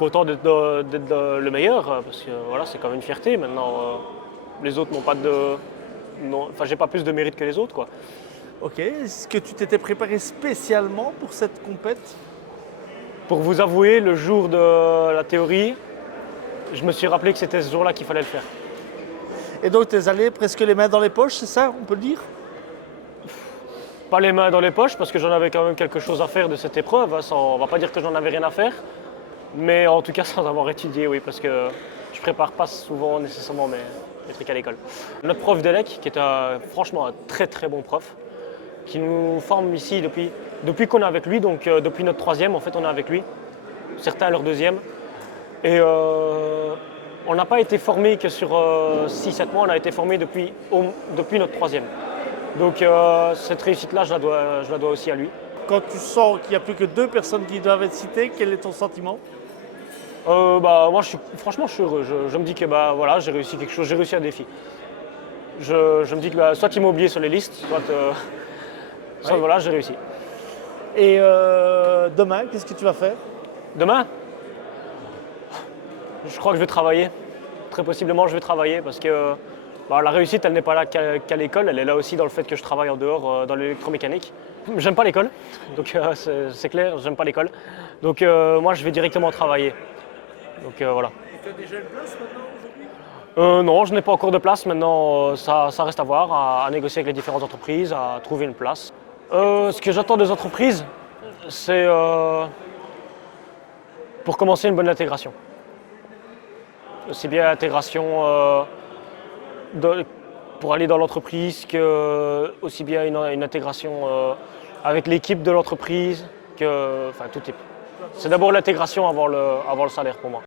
content d'être le meilleur, parce que voilà, c'est quand même une fierté. Maintenant, les autres n'ont pas de... Enfin, j'ai pas plus de mérite que les autres, quoi. Ok, est-ce que tu t'étais préparé spécialement pour cette compète? Pour vous avouer, le jour de la théorie, je me suis rappelé que c'était ce jour-là qu'il fallait le faire. Et donc tu es allé presque les mains dans les poches, c'est ça, on peut le dire? Pas les mains dans les poches, parce que j'en avais quand même quelque chose à faire de cette épreuve. Hein, on va pas dire que j'en avais rien à faire, mais en tout cas sans avoir étudié, oui, parce que je prépare pas souvent nécessairement mes trucs à l'école. Notre prof d'élec, qui est franchement un très très bon prof, qui nous forme ici depuis qu'on est avec lui, donc depuis notre troisième, en fait, on est avec lui. Certains leur deuxième. Et on n'a pas été formé que sur 6-7 mois, on a été formé depuis notre troisième. Donc cette réussite-là, je la dois aussi à lui. Quand tu sens qu'il n'y a plus que deux personnes qui doivent être citées, quel est ton sentiment? Moi, franchement, je suis heureux. Je me dis que bah, voilà, j'ai réussi quelque chose, j'ai réussi un défi. Je me dis que bah, soit ils m'ont oublié sur les listes, soit Ouais. voilà, j'ai réussi. Et demain, qu'est-ce que tu vas faire? Demain, je crois que je vais travailler. Très possiblement, je vais travailler parce que bah, la réussite, elle n'est pas là qu'à l'école, elle est là aussi dans le fait que je travaille en dehors dans l'électromécanique. J'aime pas l'école, donc c'est clair, j'aime pas l'école. Donc moi, je vais directement travailler. Donc voilà. Et tu as déjà une place maintenant aujourd'hui? Non, je n'ai pas encore de place. Maintenant, ça reste à voir, à négocier avec les différentes entreprises, à trouver une place. Ce que j'attends des entreprises, c'est pour commencer une bonne intégration. Aussi bien intégration pour aller dans l'entreprise que aussi bien une intégration avec l'équipe de l'entreprise, enfin tout type. C'est d'abord l'intégration avant le salaire pour moi.